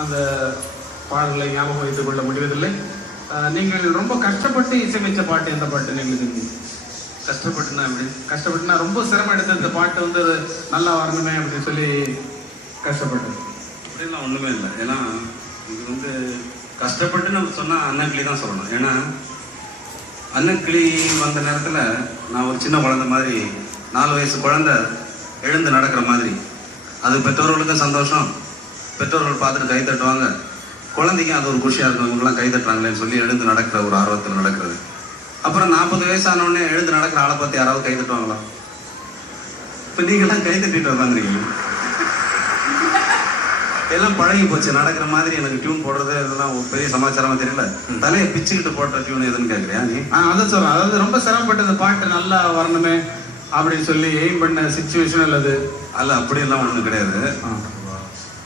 அந்த பாடல்களை ஞாபகம் வைத்துக் கொள்ள முடிவதில்லை. நீங்கள் ரொம்ப கஷ்டப்பட்டு இசையமைச்ச பாட்டு எந்த பாட்டு எங்களுக்கு? கஷ்டப்பட்டுனா எப்படி? கஷ்டப்பட்டுனா ரொம்ப சிரமம் எடுத்து இந்த பாட்டு வந்து நல்லா வரணுமே அப்படின்னு சொல்லி கஷ்டப்பட்டது அப்படிலாம் ஒன்றுமே இல்லை. ஏன்னா இது வந்து கஷ்டப்பட்டு நம்ம சொன்னால் அன்னக்கிளி தான் சொல்லணும். ஏன்னா அன்னக்கிளி வந்த நேரத்தில் நான் ஒரு சின்ன குழந்தை மாதிரி, 4 வயசு குழந்தை எழுந்து நடக்கிற மாதிரி, அது பெற்றோர்களுக்கும் சந்தோஷம், பெற்றோர்கள் பார்த்துட்டு கை தட்டுவாங்க, குழந்தைக்கும் அது ஒரு குஷியாக இருக்கும், இவங்கெல்லாம் கை தட்டுறாங்களேன்னு சொல்லி எழுந்து நடக்கிற ஒரு ஆர்வத்தில் நடக்கிறது. அப்புறம் 40 வயசானோடனே எழுந்து நடக்கிற ஆளை பார்த்து யாராவது கை தட்டுவாங்களா? இப்போ நீங்களாம் கை தட்டிட்டு உட்காந்துருக்கீங்க. எல்லாம் பழகி போச்சு. நடக்கிற மாதிரி எனக்கு டியூன் போடுறது இதெல்லாம் ஒரு பெரிய சமாச்சாரமா தெரியல. தலையை பிச்சுக்கிட்டு போட்ட டியூன் எதுன்னு கேட்குறியா நீ? அதான் சொல்றேன். அதாவது ரொம்ப சிரமப்பட்ட இந்த பாட்டு நல்லா வரணுமே அப்படின்னு சொல்லி எய்ம் பண்ண சிச்சுவேஷன் அல்லது அல்ல, அப்படியெல்லாம் ஒன்றும் கிடையாது.